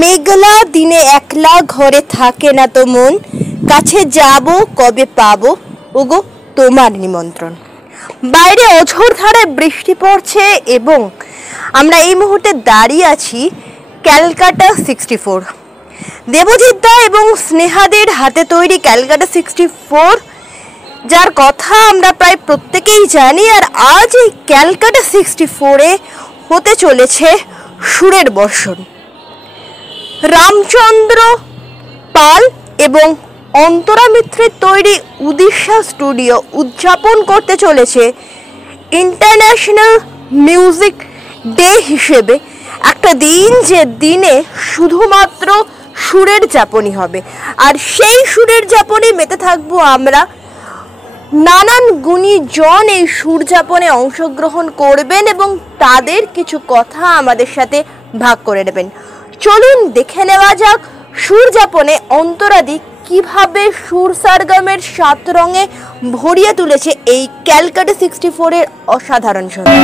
মেঘলা দিনে একলা ঘরে থাকে না তো মন, কাছে যাব কবে পাবো ওগো তোমার নিমন্ত্রণ। বাইরে অঝোর ধারায় বৃষ্টি পড়ছে এবং আমরা এই মুহূর্তে দাঁড়িয়ে আছি ক্যালকাটা 64। দেবজিৎ দা এবং স্নেহাদের হাতে তৈরি ক্যালকাটা 64, যার কথা আমরা প্রায় প্রত্যেকেই জানি। আর আজ এই ক্যালকাটা 64-এ হতে চলেছে সুরের বর্ষণ। রামচন্দ্র পাল এবং অন্তরা মিত্রের তৈরি উদিশা স্টুডিও উদযাপন করতে চলেছে ইন্টারন্যাশনাল মিউজিক ডে হিসেবে একটা দিন, যে দিনে শুধুমাত্র সুরের যাপনই হবে। আর সেই সুরের যাপনে মেতে থাকবো আমরা। নানান গুণীজন এই সুর যাপনে অংশগ্রহণ করবেন এবং তাদের কিছু কথা আমাদের সাথে ভাগ করে নেবেন। চলুন দেখে নেওয়া যাক সুর যাপনে অন্তরাদি কিভাবে সুর সারগামের 7 রঙে ভরিয়ে তুলেছে এই ক্যালকাটা 64-এর অসাধারণ সন্ধ্যা।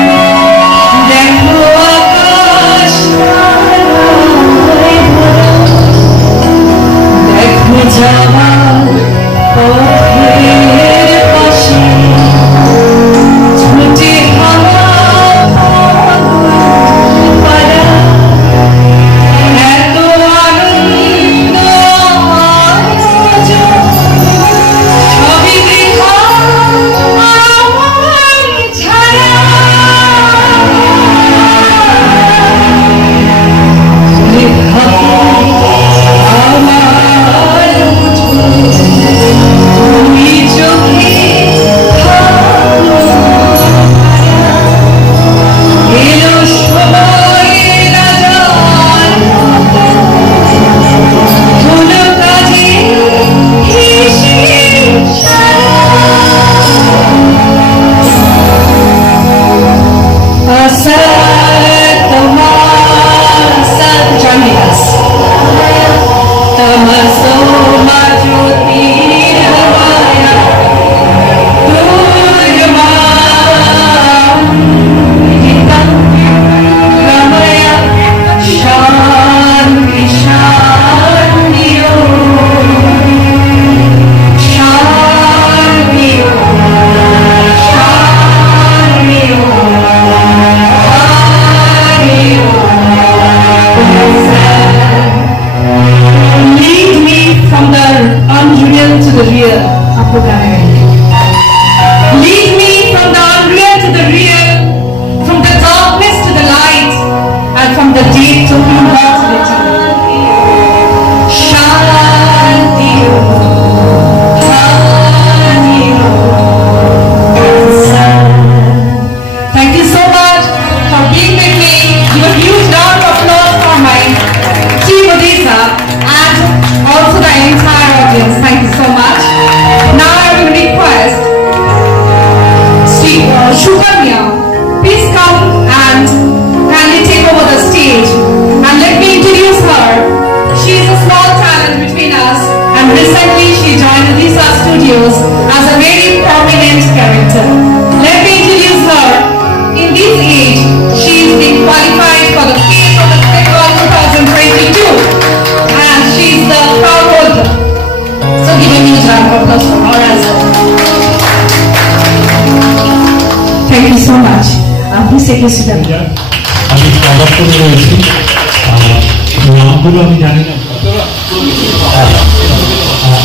আমি জানি না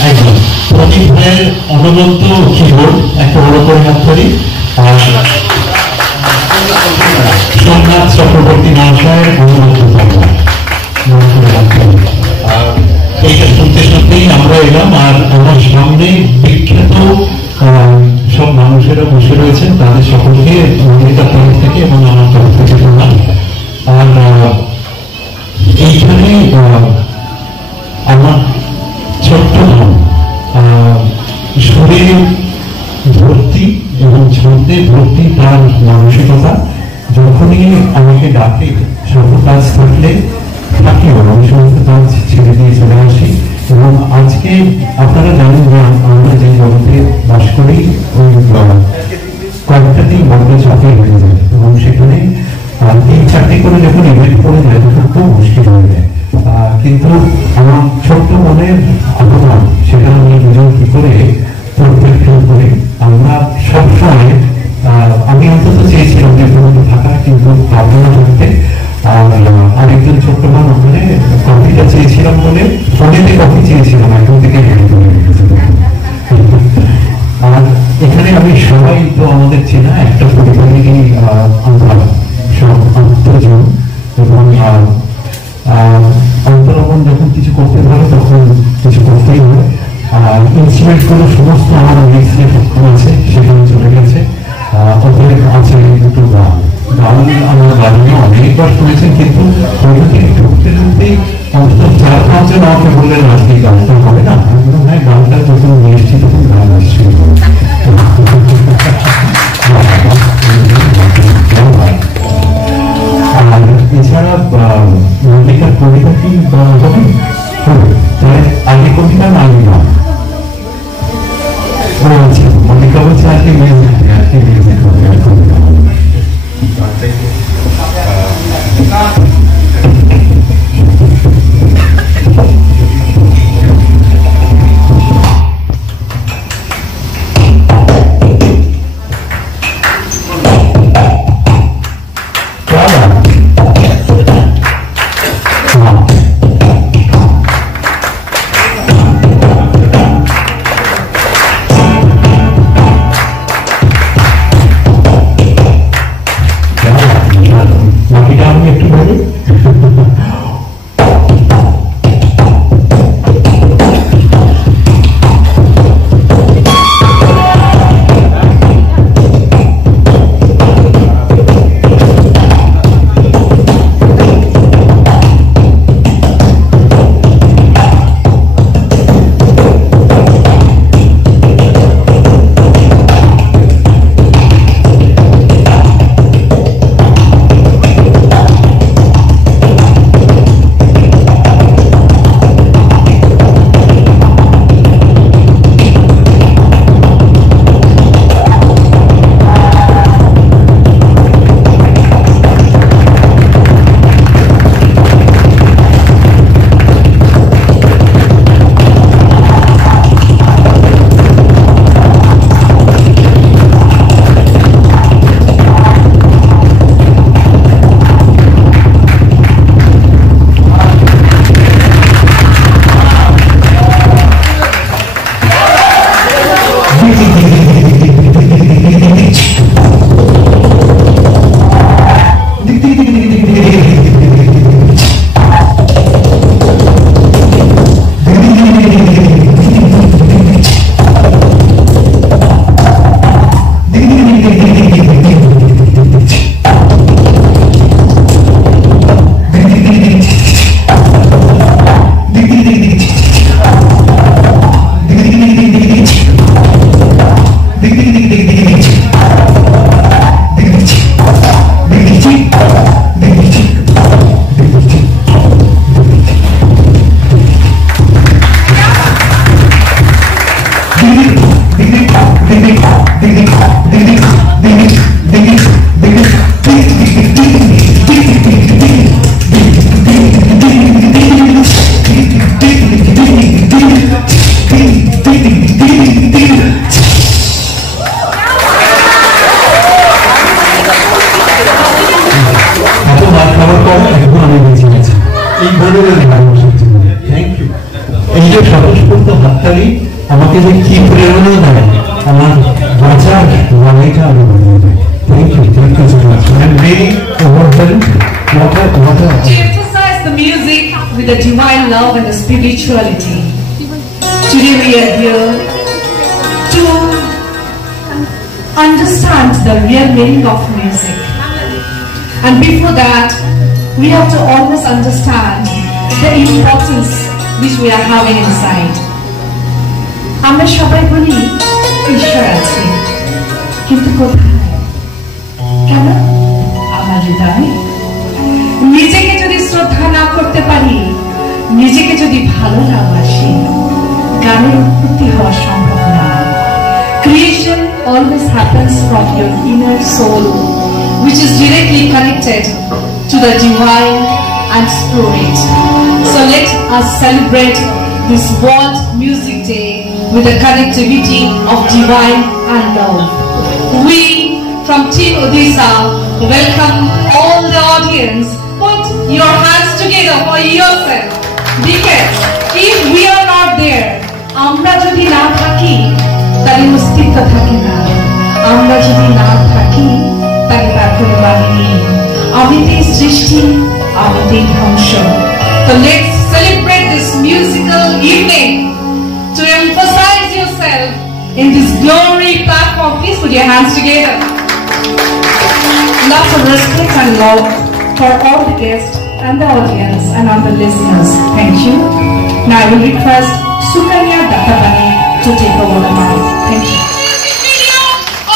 একদম প্রদীপ ভাইয়ের অনবদ্য কিবোর্ড একটা বড় করে হাত করি। সোমনাথ চক্রবর্তী মহাশয়ের অনবদ্য এইটা শুনতে শুনতেই আমরা এলাম। আর আমার সামনে বিখ্যাত সব মানুষেরা বসে রয়েছেন, তাদের সকলকে মন্দিরটার তরফ থেকে এবং আমার তরফ থেকে প্রণাম। আর এইখানে আমার ছোট্ট নাম সুরে ভর্তি এবং ছন্দে ভর্তি তার মানসিকতা। যখনই আমাকে ডাকে সব কাজ থাকলে থাকিও আমি সমস্ত কাজ ছেড়ে দিয়ে চলে আসি। এবং আজকে আপনারা জানেন যে আমরা যে জগতে বাস করি ওই কয়েকটা দিন বন্ধ চাপে হয়ে যায় এবং সেখানে 3-4টি করে যখন ইভেন্ট করে যায় তখন খুব মুশকিল হয়ে যায়। কিন্তু আমার ছোট্ট মনের অবদান সেটা আমি দুজন কি করে প্রত্যেক করে আমরা সবসময় আমি অন্তত চেয়েছিলাম যে থাকা, কিন্তু ভাবনা করতে আরেকজন ছোট্ট মান ওখানে কফিটা চেয়েছিলাম বলে ফোনেতে কফি চেয়েছিলাম, এখন থেকে আর এখানে আমি সবাই তো আমাদের চেনা একটা পরিবারেরই আমরা সব আত্মজন, এবং অন্তরমন যখন কিছু করতে পারে তখন কিছু করতেই হয়। ইনস্ট্রুমেন্ট গুলো সমস্ত আমার মিক্সে সক্ষম আছে, সেখানে চলে গেছে। ওদের আছে দুটো গান, আমার গানে অনেকবার শুনেছেন, কিন্তু ঢুকতে ঢুকতেই অন্তত 4-5 জন আমাকে বললেন আজকে গানটা হবে না। হ্যাঁ, গানটা যখন নিয়ে এসেছি তখন গান আসছে। আর এছাড়া মল্লিকার কবিতা কি হবে? তাই আগে কবিতা না আগে গান? ও আচ্ছা, মল্লিকা বলছে আজকে মিউজিক হবে, আর কবিতা হবে। আমাকে যে কি প্রেরণা দেয় আমার বাঁচার লড়াইটা আমি বলে দেয়। Thank you so much. I'm very overwhelmed. To emphasize the music with the divine love and the spirituality. Today we are here to understand the real meaning of music. And before that, we have to always understand the importance which we are having inside. আমরা সবাই বলি ঈশ্বর আছে, কিন্তু কোথায়? কেন? আমার হৃদয়ে। নিজেকে যদি শ্রদ্ধা না করতে পারি, নিজেকে যদি ভালো না বাসি, গানের উৎপত্তি হওয়া সম্ভব না। Creation always happens from your inner soul, which is directly connected to the divine and spirit. So So let us celebrate this World Music Day with a connectivity of divine and love. We from Team Odisha welcome all the audience. Put your hands together for yourself, because if we are not there, আমরা যদি না থাকি তাহলে অস্তিত্ব থাকে না, আমরা যদি না থাকি তাহলে তার কোনো মানে নেই। আমিতেই সৃষ্টি, আমিতেই ধ্বংস। So let's celebrate this musical evening to emphasize yourself in this glory platform. Please put your hands together. Lots of respect and love for all the guests and the audience and all the listeners. Thank you. Now I will request Sukanya Dattabani to take over the mic. Thank you. Video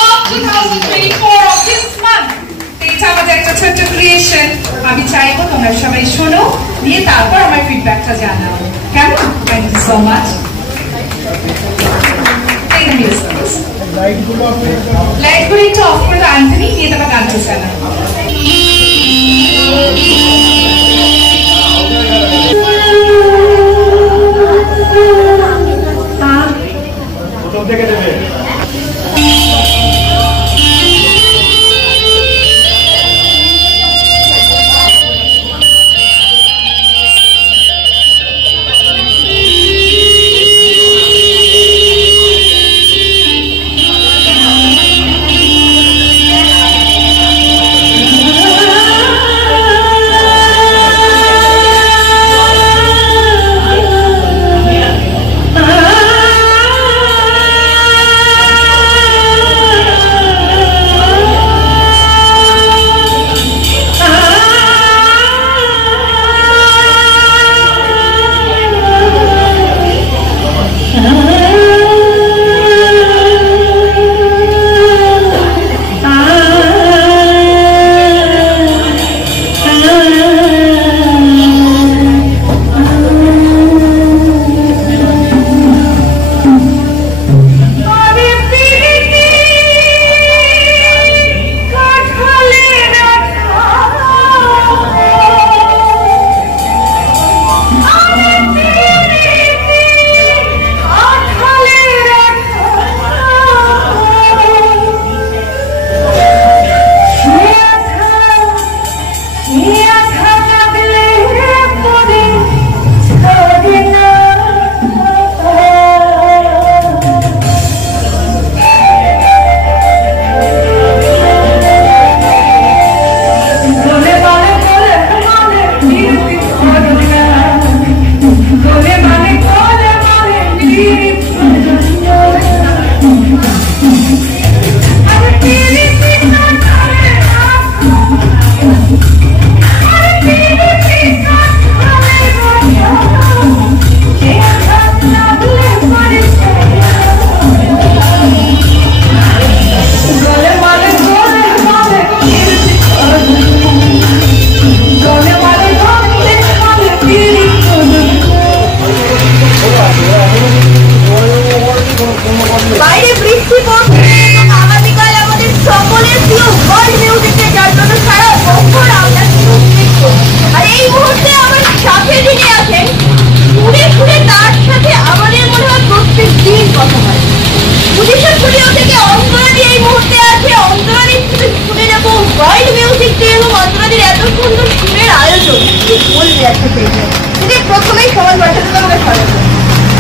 of 2024 of this month. এটা আমাদের একটা ছোট্ট creation. আমি চাইবো তোমরা সবাই শোনো, নিয়ে তারপর আমার ফিডব্যাকটা জানাও। কেমন? Thank you so much. লাইটগুলো একটু অফ করে দাও অ্যান্থনি, নিয়ে তারপর গানটা জানাও।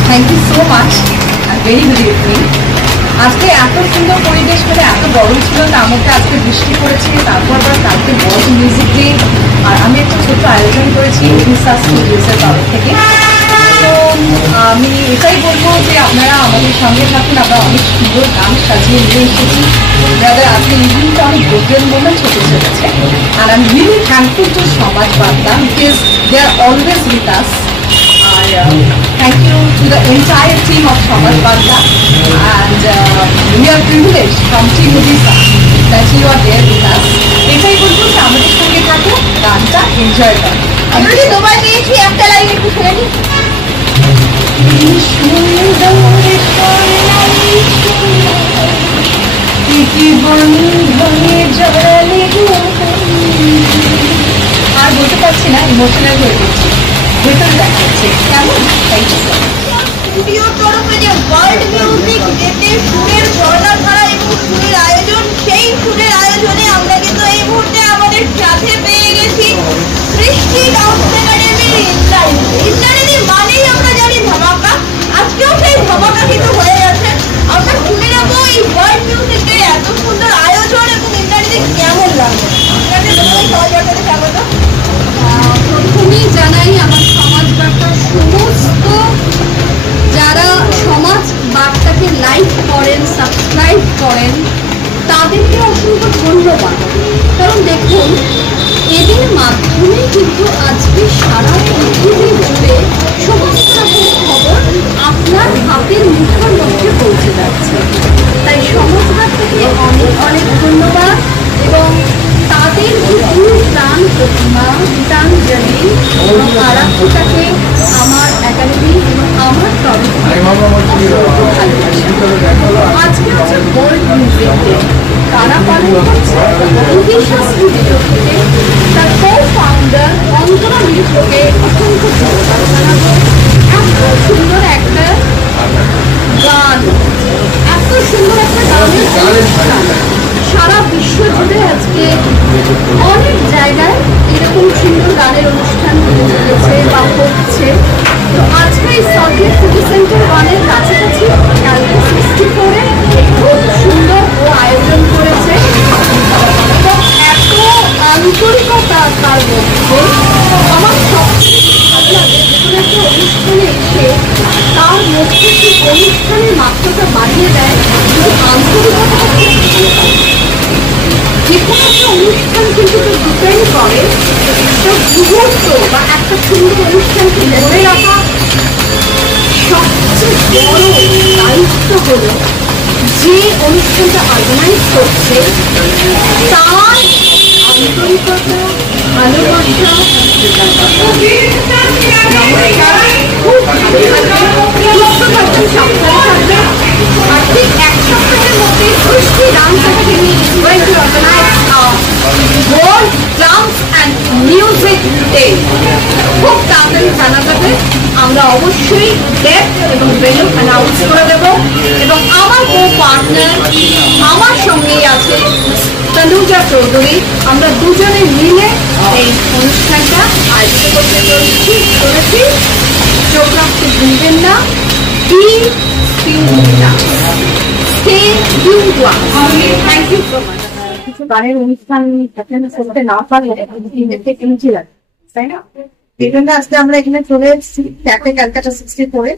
Thank you so much and very good evening. আজকে এত সুন্দর পরিবেশ পেলে, এত গরম ছিল, তার মধ্যে আজকে বৃষ্টি পড়েছে, তারপর আবার কালকে ওয়ার্ল্ড মিউজিক ডে, আর আমি একটা ছোট্ট আয়োজন করেছি ওডিশা স্টুডিওসের তরফ থেকে। তো আমি এটাই বলবো যে আপনারা আমাদের সঙ্গে থাকুন, আমরা অনেক সুন্দর গান সাজিয়ে নিয়ে এসেছি, যাদের আজকে ইভিনিংটা অনেক গোল্ডেন মোমেন্ট হতে চলেছে। আর I am really thankful to Samaj Barta because they are always with us. Thank you to the entire team of Samaj Barta, and we are privileged from Team Odisha that you are there with us. এটাই বলবো যে আমাদের সঙ্গে থাকো, গানটা enjoy করো। আমরা যে তোমায় পেয়েছি একটা লাইন একটু শুনে নিই। আর বলতে পারছি না, ইমোশনাল হয়ে গেছি। ভেতরে দেখাচ্ছে কেমন। Thank you sir. স্টুডিওর তরফে যে ওয়ার্ল্ড মিউজিক ডেতে সুরের ঝর্ণাধারা এবং সুরের আয়োজন, সেই সুরের আয়োজনে আমরা কিন্তু এই মুহূর্তে আমাদের সাথে পেয়ে গেছি সৃষ্টি ডান্স একাডেমির ইন্দ্রাণী মানেই আমরা জানি ধামাকা। আজকেও সেই ধামাকা কিন্তু হয়ে গেছে। আমরা শুনে নেবো এই ওয়ার্ল্ড মিউজিক ডে এত সুন্দর আয়োজন এবং ইন্দ্রাণীতে কেমন লাগবে। স্বাগত। প্রথমেই জানাই আমার সমাজ বার্তার সমস্ত যারা সমাজ বার্তাকে লাইক করেন, সাবস্ক্রাইব করেন, তাদেরকে অসংখ্য ধন্যবাদ। কারণ দেখুন, এদের মাধ্যমে কিন্তু আজকে সারা পৃথিবী জুড়ে সমস্ত রকম খবর আপনার হাতের মুঠোর মধ্যে পৌঁছে যাচ্ছে। তাই সমাজ বার্তাকে অনেক অনেক ধন্যবাদ এবং তাদের প্রাণ প্রতিমা গীতাঞ্জলি এবং আরাধ্যতাকে আমার একাডেমি এবং আমার তরফ থেকে ভালোবাসা। আজকে হচ্ছে ওয়ার্ল্ড মিউজিক ডে। তারা পালন করছে উদিশা স্টুডিও থেকে। তার কো-ফাউন্ডার অন্তরা মিত্রকে অসংখ্য ধন্যবাদ জানাবো। এত সুন্দর একটা গান, এত সুন্দর একটা গানের অনুষ্ঠান সারা বিশ্ব জুড়ে আজকে অনেক জায়গায় এরকম সুন্দর গানের অনুষ্ঠান হয়েছে বা হচ্ছে। তো আজকে এই সল্টলেক সিটি সেন্টার 1-এর কাছাকাছি ক্যালকাটা 64-এ খুব সুন্দর ও আয়োজন করেছে এবং এত আন্তরিকতা তার মধ্যে আমার সবচেয়ে ভালো লাগে। যেকোনো একটা অনুষ্ঠানে এসে তার মধ্যে সেই অনুষ্ঠানের মাত্রাটা বাড়িয়ে দেয় শুধু আন্তরিকতা। যে কোনো একটা অনুষ্ঠান কিন্তু ডিপেন্ড করে একটা মুহূর্ত বা একটা সুন্দর অনুষ্ঠানকে ধরে রাখা। সবচেয়ে বড় দায়িত্ব হলো যে অনুষ্ঠানটা অর্গানাইজ করছে তার আন্তরিকতা, ভালোবাসা। খুব ভালো আর ঠিক এক সপ্তাহের মধ্যে সৃষ্টি dance academy is going to organize a World Dance and Music Day। খুব তাড়াতাড়ি জানা যাবে। আমরা অবশ্যই ডেট এবং ভেন্যু অ্যানাউন্স করে দেব এবং আমার কো-পার্টনার আমার সঙ্গেই আছে তনুজা চৌধুরী। আমরা দুজনে মিলে এই অনুষ্ঠানটা আয়োজিত করতে চলেছি। চোখ রাখতে ভুলবেন না। Thank you so much. কিছু গানের অনুষ্ঠান করতে না পারলে তাই না? এই জন্য আজকে আমরা এখানে চলে এসেছি ক্যালকাটা 64-এ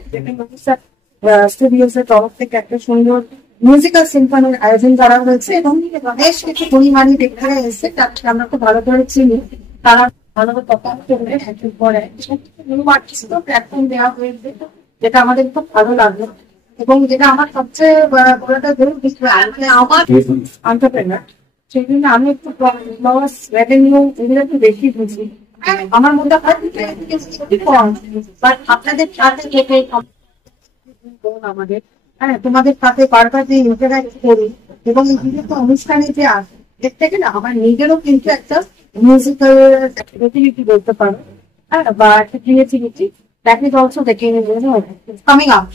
স্টুডিওস এর তরফ থেকে একটা সুন্দর মিউজিক্যাল সিম্ফনির আয়োজন করা হয়েছে এবং বেশ কিছু পরিমাণী ব্যক্তিরা এসেছে তাকে আমরা খুব ভালো করে চিনি। তারা ভালোভাবে কথা বলে একটু পরে প্ল্যাটফর্ম দেওয়া হয়েছে, যেটা আমাদের খুব ভালো লাগলো। এবং যেটা আমার সবচেয়ে বড়টা ধরুন আমার এন্টারপ্রেনার, সেই জন্য আমি একটু লস রেভিনিউ এগুলো একটু বেশি বুঝি। আমার মধ্যে আপনাদের সাথে আমাদের তোমাদের সাথে বারবার যে ইন্টারাক্ট করি এবং এই বিভিন্ন অনুষ্ঠানে যে আসে এর থেকে না আমার নিজেরও কিন্তু একটা মিউজিক্যাল ক্রিয়েটিভিটি বলতে পারো বা একটা creativity that is also coming up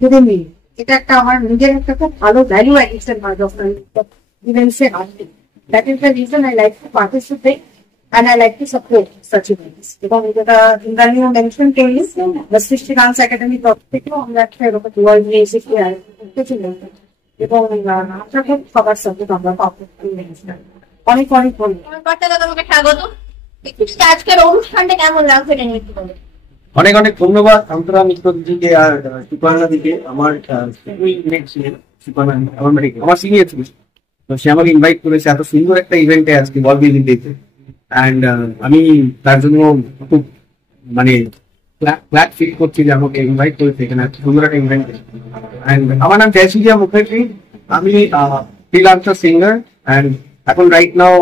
within me। এটা একটা আমার নিজের একটা খুব ভালো ভ্যালু অ্যাডিশন হয় যখন ইভেন্টসে আসে। That is the reason I like to participate and I like to support such events। এবং যেটা ইন্দ্রাণীও মেনশন করলি সৃষ্টি ডান্স একাডেমি তরফ থেকেও আমরা একটা এরকম ওয়ার্ল্ড মিউজিক এবং আমরা খুব সবার সাথে আমরা অনেক অনেক তোমাকে স্বাগত। আজকের অনুষ্ঠানটা কেমন লাগছে এটা নিয়ে বলো। অনেক অনেক ধন্যবাদ অন্তরা মিত্র দিকে আর সুপর্ণা দিকে। আমার আমার সিনিয়র ছিল, তো সে আমাকে ইনভাইট করেছে এত সুন্দর একটা ইভেন্টে আজকে ওয়ার্ল্ড মিউজিক ডেতে। অ্যান্ড আমি তার জন্য খুব মানে ফ্ল্যাট ফিল করছি যে আমাকে ইনভাইট করেছে এখানে এত সুন্দর একটা ইভেন্টে। অ্যান্ড আমার নাম জয়সূর্য মুখার্জি, আমি ফ্রিল্যান্সার সিঙ্গার অ্যান্ড এখন রাইট নাও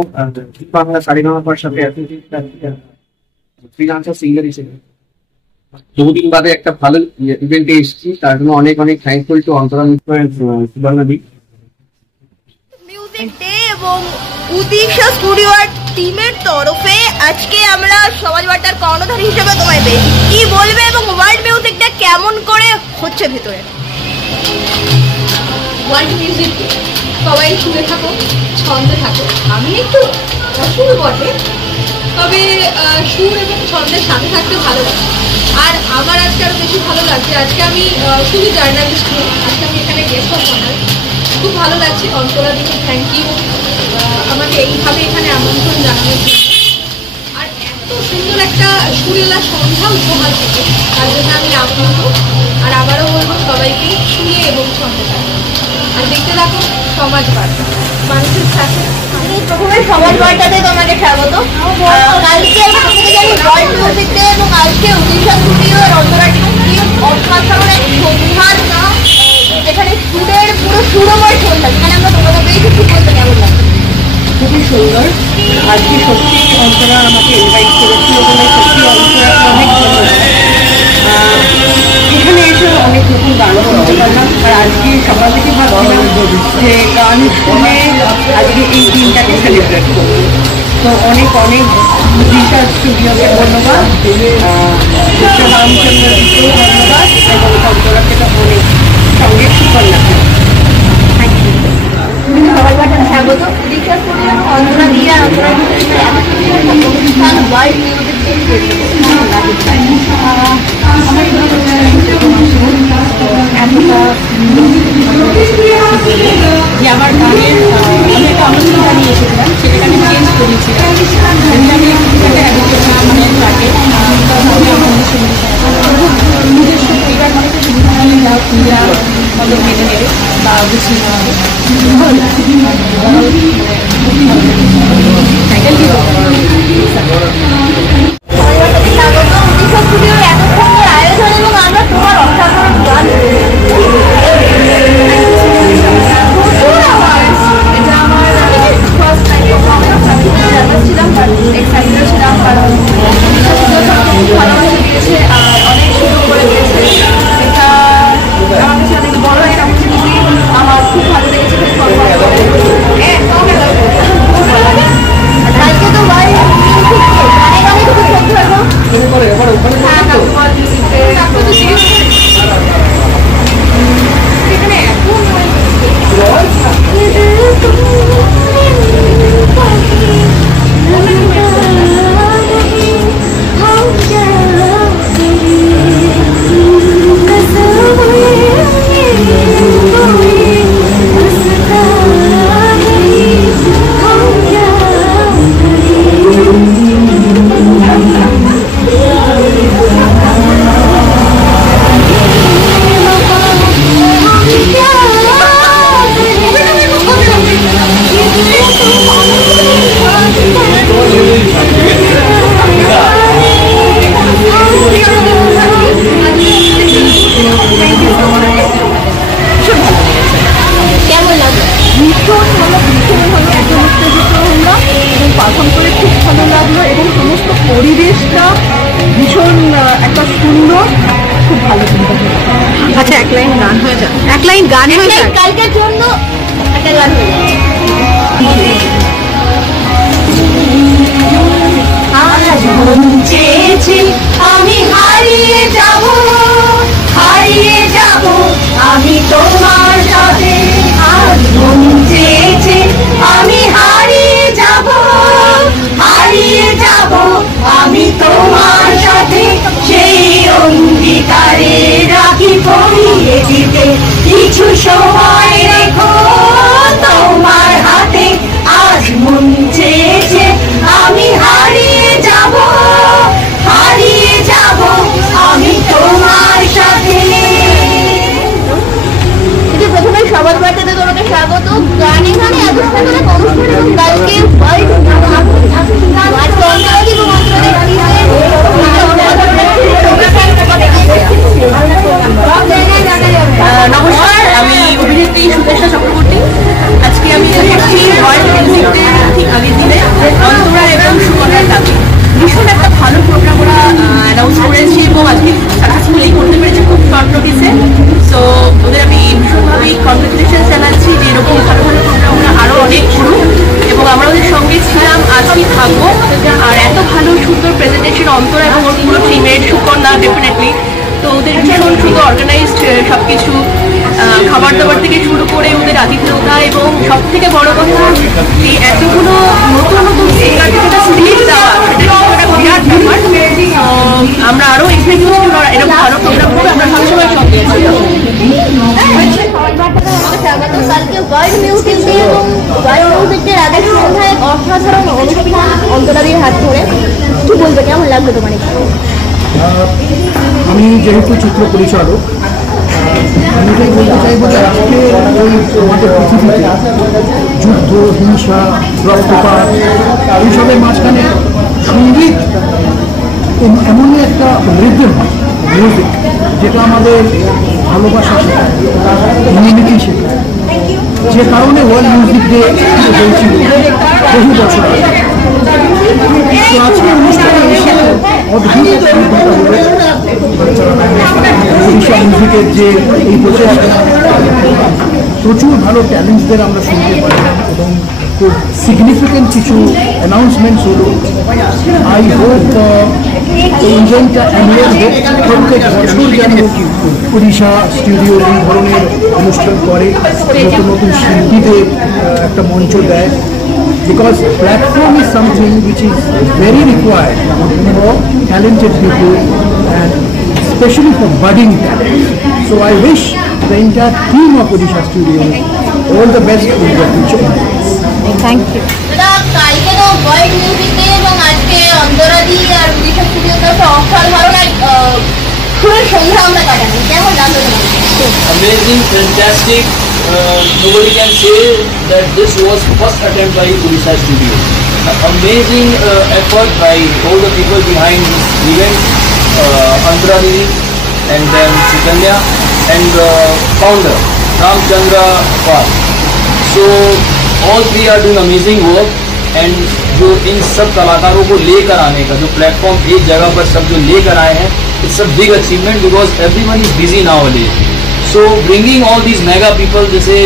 বাংলা সারেগামাপার সাথে ফ্রিল্যান্সার সিঙ্গার হিসেবে বহুদিন বাদে একটা ভালো ইভেন্টে এসেছি, তার জন্য অনেক অনেক thankful to Antara Mitra Suborna di. Music day এবং উদিশা স্টুডিওর টিমের তরফে আজকে আমরা সমাজ বার্তার কর্ণধার হিসেবে তোমায় পেয়েছি। কি বলবে এবং ওয়ার্ল্ড মিউজিকটা কেমন করে হচ্ছে ভেতরে? ওয়ার্ল্ড মিউজিক সবাই শুনে থাকো, ছন্দে থাকো। আমি একটু অসুর বটে, তবে সুর এবং ছন্দের সাথে থাকতে ভালো লাগে। আর আমার আজকে আরো বেশি ভালো লাগছে, আজকে আমি শুধু জার্নালিস্ট নই, আজকে আমি এখানে গেস্ট অফ অনার। খুব ভালো লাগছে। অন্তরা দিকে থ্যাংক ইউ আমাকে এইভাবে এখানে আমন্ত্রণ জানানোর জন্য, আর এত সুন্দর একটা সুরেলা সন্ধ্যা উপহার থেকে, তার জন্য আমি আপ্লুত। আর আবারও বলবো সবাইকে শুনে এবং ছন্দে থাকো আর দেখতে থাকো সমাজ বার্তা, মানুষের সাথে। প্রথমে সমাজ বার্তাতে তোমাকে স্বাগত। কালকে ওয়ার্ল্ড মিউজিক ডে এবং আজকে উদিশা স্টুডিও অন্তরা টিম অসাধারণ এক সন্ধ্যার যেখানে সুরের পুরো সুরময় সন্ধ্যা, যেখানে আমরা তোমাকে পেয়েছি। কি বলতে কেমন লাগে? খুবই সুন্দর। আজকে সত্যি অন্তরা আমাকে ইনভাইট করেছিল বলে সত্যি অন্তরাকে অনেক ধন্যবাদ। এখানে এসে অনেক নতুন গান শুনতে পারলাম। আর আজকে সকাল থেকে ভাবছিলাম যে গান শুনে আজকে এই দিনটাকে সেলিব্রেট করবো। তো অনেক অনেক উদিশা স্টুডিওকে ধন্যবাদ, রামচন্দ্র দিকেও ধন্যবাদ এবং অন্তরাকে তো অনেক সঙ্গে সুকন্যা। Thank you. সবাই বার্তাতে স্বাগত। উদিশা স্টুডিও এবং অন্তরা দিয়ে অন্তরা অনুষ্ঠান ওয়ার্ল্ড মিউজিক ডে যে আমার গানের আমি একটা অনুষ্ঠান জানিয়ে এসেছিলাম, সেটাকে আমি চেঞ্জ করেছিলাম। আমি একটুখানি হ্যাবিটেশনের থাকে নিজস্ব পরিবার অনেক সুবিধা মতো মেনে নেবে বা গুছিয়ে নেবে। ভালো লাগছে। স্বাগত উদিশা স্টুডিওর এত সুন্দর আয়োজন এবং আমরা তোমার অসাধারণ গান। এটা আমার ফার্স্ট টাইম পারফরমেন্স। আমি খুব নার্ভাস ছিলাম, বাট এক্সাইটেড ছিলাম, কারণ ভালোবাসা দিয়েছে আর অনেক সুযোগ করে দিয়েছে। এটা আমার কাছে অনেক বড় একটা খুবই আমার খুব ভালো লেগেছে। কালকে তো ওয়ার্ল্ড মিউজিক ডে, গানে গানে খুব সুন্দর এবং এখানে কেমন লাগলো? ভীষণ ভালো, ভীষণ ভালো। একদম উত্তেজিত হলাম এবং পারফর্ম করে খুব ভালো লাগলো এবং সমস্ত পরিবেশটা ভীষণ একটা সুন্দর, খুব ভালো চিন্তা। আচ্ছা, এক লাইন গান হয়ে যাক। এক লাইন গান হয়ে যাক। কালকের জন্য একটা গান হয়ে যাবে। আজ মন চেয়েছে আমি হারিয়ে যাব, হারিয়ে যাব আমি তোমার সাথে। আজ মন চেয়েছে আমি হারিয়ে যাব, হারিয়ে যাব আমি তোমার সাথে। সেই অঙ্গীকারে রাখি পরিয়ে দিতে কিছু সময় রেখো তোমার হাতে। আজ মন চেয়েছে আমি হারিয়ে যাব, হারিয়ে যাব আমি তোমার সাথে। প্রথমে সমাজ বার্তাতে তোমাকে স্বাগত। গানে গানে এত সুন্দর এক অনুষ্ঠান এবং কালকে নমস্কার, আমি অভিনেত্রী সুদেশা চক্রবর্তী। আজকে আমি এসেছি ওয়ার্ল্ড মিউজিক ডে ঠিক আগের দিনে অন্তরা এবং সুকন্যার কাছে। ভীষণ একটা ভালো প্রোগ্রাম ওরা অ্যানাউন্স করেছে এবং আজকে সাকসেসফুলি করতে পেরেছে খুব শর্ট নোটিসে। সো ওদের আমি ভীষণভাবেই কংগ্রেচুলেশন জানাচ্ছি যে এরকম ভালো ভালো প্রোগ্রাম ওরা আরও অনেক করুক আমরা ওদের সঙ্গে ছিলাম, আজকেই থাকবো। আর এত ভালো সুন্দর প্রেজেন্টেশন অন্তরা এবং ওর পুরো টিমের, সুকন্যা ডেফিনেটলি, তো ওদের ভীষণ সুন্দর অর্গানাইজড সব কিছু, খাবার দাবার থেকে শুরু করে ওদের আতিথেয়তা, এবং সব থেকে বড় কথা এই এতগুলো নতুন নতুন সিঙ্গারকে একটা স্টেজ দেওয়া, সেটা একটা বিরাট ব্যাপার। আমরা আরও এক্সপেক্ট করছি এরকম ভালো প্রোগ্রাম করে আমরা সবসময় সঙ্গে আছি। কালকে ওয়ার্ল্ড মিউজিক ডে এবং ওয়ার্ল্ড মিউজিক ডে আগের সন্ধ্যায় অসাধারণ অনুষ্ঠান অন্তরাদির হাত ধরে, কি বলবে, কেমন লাগবে তোমার? আমি যেহেতু চিত্র পরিচালক, আমি এটাই বলতে চাইবো যে আজকে ওই আমাদের পৃথিবীতে যুদ্ধ, হিংসা, রক্তপাত এইসবের মাঝখানে সঙ্গীত এমনই একটা রিদম, মিউজিক, যেটা আমাদের ভালোবাসা শেখায়, ইউনিটি শেখায়, যে কারণে ওয়ার্ল্ড মিউজিক ডে হয়েছিল বহু বছর আগে। তো আজকে অনুষ্ঠানে এসে অদ্ভুত একটা অভিজ্ঞতা হলো ওড়িশা মিউজিকের যে এই প্রচেষ্টা, প্রচুর ভালো ট্যালেন্টসদের আমরা শুনতে পারলাম এবং খুব সিগনিফিকেন্ট কিছু অ্যানাউন্সমেন্টস হলো। আই হোপ এই ইভেন্টটা অ্যানুয়াল হোক, প্রত্যেক বছর যেন ওড়িশা স্টুডিও এই ধরনের অনুষ্ঠান করে, নতুন নতুন শিল্পীদের একটা মঞ্চ দেয়, because platform is something which is very required for talented people and especially for budding talent. So I wish the entire team of Odisha Studios all the best in the future. Thank you. কালকে তো world music day এবং আজকে অন্তরাদি আর ওড়িশা স্টুডিওতে একটা অসাধারণ এক সুরের সন্ধ্যা আমরা কাটাচ্ছি, কেমন লাগলো তোমার? Amazing, fantastic. Nobody can say that this was first attempt by Odisha Studio. Amazing effort by all the people behind this event, Antara Didi and then Chaitanya and the founder Ramchandra Pal. So all three are doing amazing work, and जो इन सब कलाकारों को लेकर आने का जो platform एक जगह पर सब जो लेकर आए हैं, it's a big achievement because everyone is busy nowadays. So bringing all these mega people, जैसे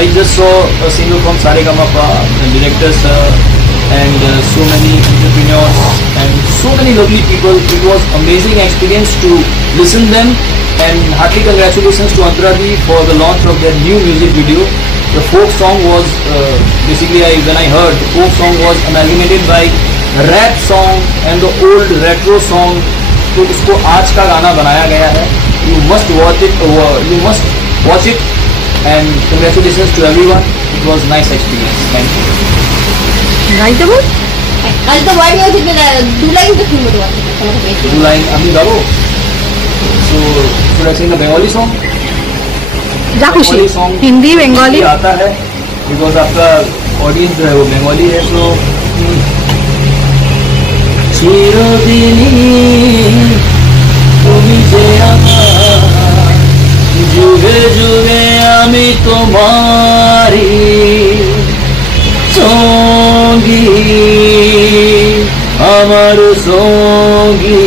I just saw a singer from Saregama-pa, the directors and so many entrepreneurs and so many lovely people. It was amazing experience to listen them, and hearty congratulations to Antara Didi for the launch of their new music video. The folk song was basically when I heard, the folk song was amalgamated by rap song and the old retro song. तो इसको आज का गाना बनाया गया है. You must watch it. You must watch it. And congratulations to everyone. It was nice experience. Thank you. Right about? आज तो वाइड म्यूजिक में 2 लाइन तो सुन दो आप. 2 line अभी गाओ. So should I sing the Bengali song? जा खुशी. हिंदी बंगाली आता है because आपका audience जो है वो बंगाली है, तो চিরদিনই তুমি যে আমার, যুগে যুগে আমি তোমারি সঙ্গী, আমার সঙ্গী,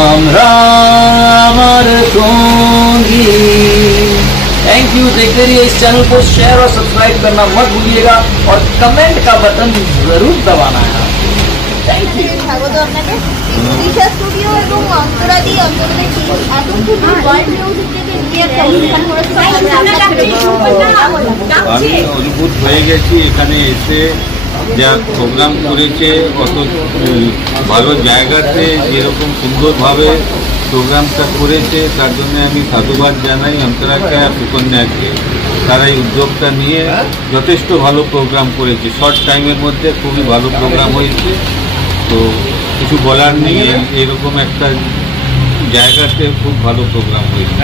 আমরা আমার সঙ্গী। Thank you. देखते रहिए इस चैनल को, शेयर और सब्सक्राइब करना मत भूलिएगा और कमेंट का बटन जरूर दबाना है। Thank you. স্বাগত আপনাকে। ওড়িশা স্টুডিও এবং অন্তরাদি অন্তরাদের টিম এত সুন্দর ওয়ার্ল্ড মিউজিক থেকে নিয়ে একটা অনুষ্ঠান করেছে, আমি অভিভূত হয়ে গেছি এখানে এসে, যা প্রোগ্রাম করেছে কত ভালো জায়গাতে, যেরকম সুন্দরভাবে প্রোগ্রামটা করেছে, তার জন্য আমি সাধুবাদ জানাই অন্তরাকে আর সুকন্যাকে। তারা এই উদ্যোগটা নিয়ে যথেষ্ট ভালো প্রোগ্রাম করেছে, শর্ট টাইমের মধ্যে খুবই ভালো প্রোগ্রাম হয়েছে। তো কিছু বলার নেই, এরকম একটা জায়গাতে খুব ভালো প্রোগ্রাম হয়েছে।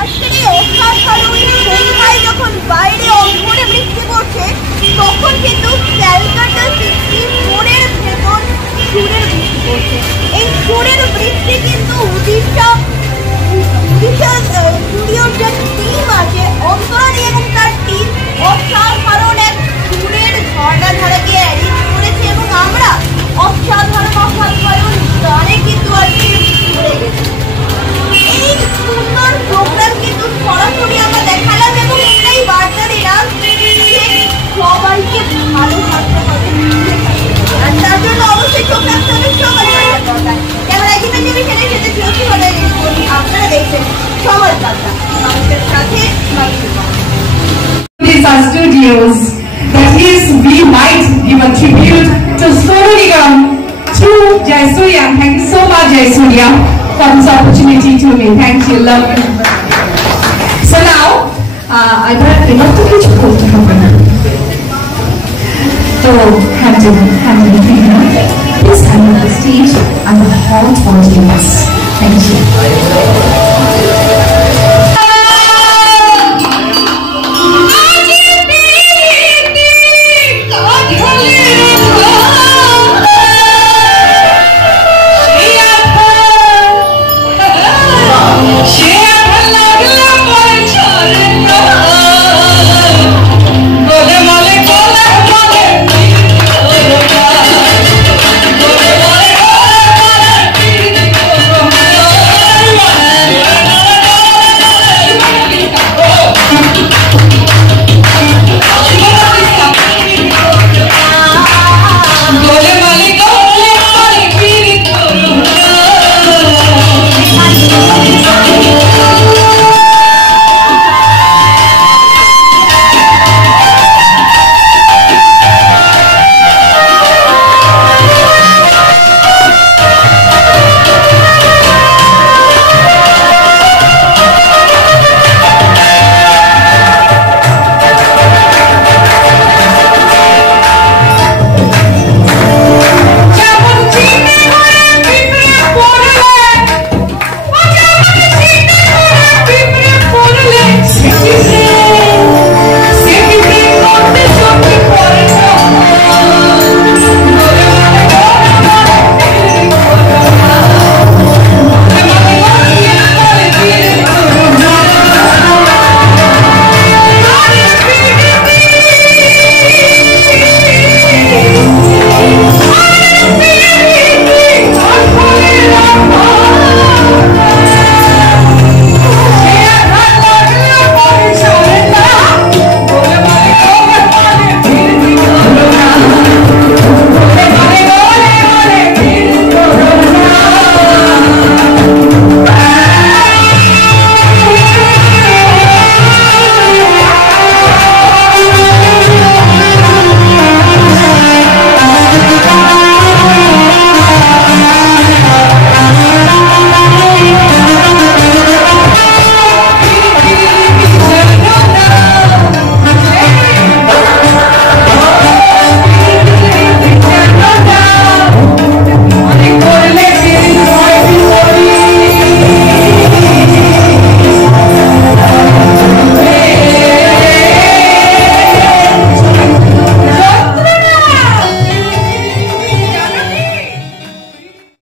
আজকের এই অসাধারণ সন্ধ্যায় যখন বাইরে অঝোরে বৃষ্টি পড়ছে, তখন কিন্তু ক্যালকাটা 64-এর ভেতর সুরের বৃষ্টি পড়ছে। এই সুরের বৃষ্টি কিন্তু উড়িষ্যা স্টুডিওর যে টিম আছে, অন্তরাদি এবং তার টিম অসাধারণ এক সুরের ঝর্ণাধারাকে অ্যারেঞ্জ করেছে, এবং আমরা অসাধারণ গানে কিন্তু আজকে ঘুরে গেছি। এই সুন্দর প্রোগ্রাম কিন্তু সরাসরি আমরা দেখালাম এবং এটাই বার্তা দিলাম যে চোখ রাখতে হবে, সবার দরকার দরকার। ক্যামেরা জিতে যাবে সেটা সেটা চোখই হলে আপনারা দেখছেন সবার দরকার, মানুষের সাথে মানুষের সাথে। These are studios. That is, we might give a tribute to Sonu Nigam through Jayasuriya. Thank you so much, Jayasuriya, for this opportunity to me. Thank you, love you. So now, I thought enough to teach you to happen. So, please handle the stage and the hall audience. Thank you.